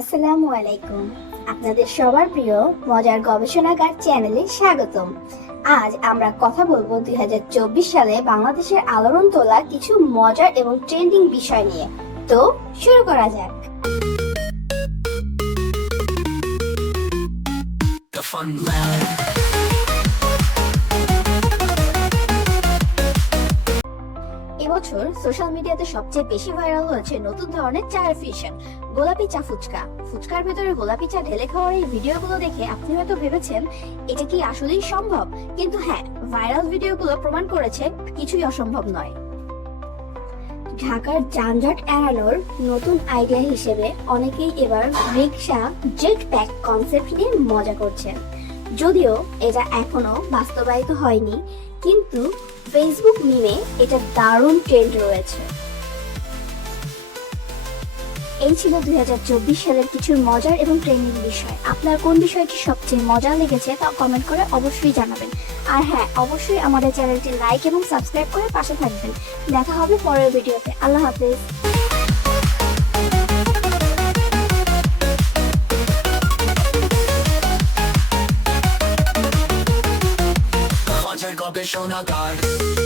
আসসালামু আলাইকুম। আপনাদের সবার প্রিয় মজার গবেষণাগার চ্যানেলে স্বাগতম। আজ আমরা কথা বলব দুই হাজার চব্বিশ সালে বাংলাদেশের আলোড়ন তোলা কিছু মজার এবং ট্রেন্ডিং বিষয় নিয়ে। তো শুরু করা যাক। The Fun Lab. এবছর সোশ্যাল মিডিয়াতে সবচেয়ে বেশি ভাইরাল হয়েছে নতুন ধরনের চায়ের ফিউশন গোলাপি চা ফুচকা। ফুচকার ভেতরে গোলাপি চা ঢেলে খাওয়ার এই ভিডিওগুলো দেখে আপনি হয়তো ভেবেছেন, এটা কি আসলেই সম্ভব? কিন্তু হ্যাঁ ভাইরাল ভিডিওগুলো প্রমাণ করেছে কিছুই অসম্ভব নয়। ঢাকার যানজট এড়ানোর নতুন আইডিয়া হিসেবে অনেকেই এবার রিক্সা জেট প্যাক কনসেপ্ট নিয়ে মজা করছেন। যদিও এটা এখনও বাস্তবায়িত হয়নি, কিন্তু ফেসবুক মিমে এটা দারুণ ট্রেন্ড রয়েছে। এই ছিল দুই হাজার চব্বিশ সালের কিছু মজার এবং ট্রেন্ডিং বিষয়। আপনার কোন বিষয়টি সবচেয়ে মজা লেগেছে তা কমেন্ট করে অবশ্যই জানাবেন। আর হ্যাঁ অবশ্যই আমাদের চ্যানেলটি লাইক এবং সাবস্ক্রাইব করে পাশে থাকবেন। দেখা হবে পরের ভিডিওতে। আল্লাহ হাফেজ। মজার গবেষণাগার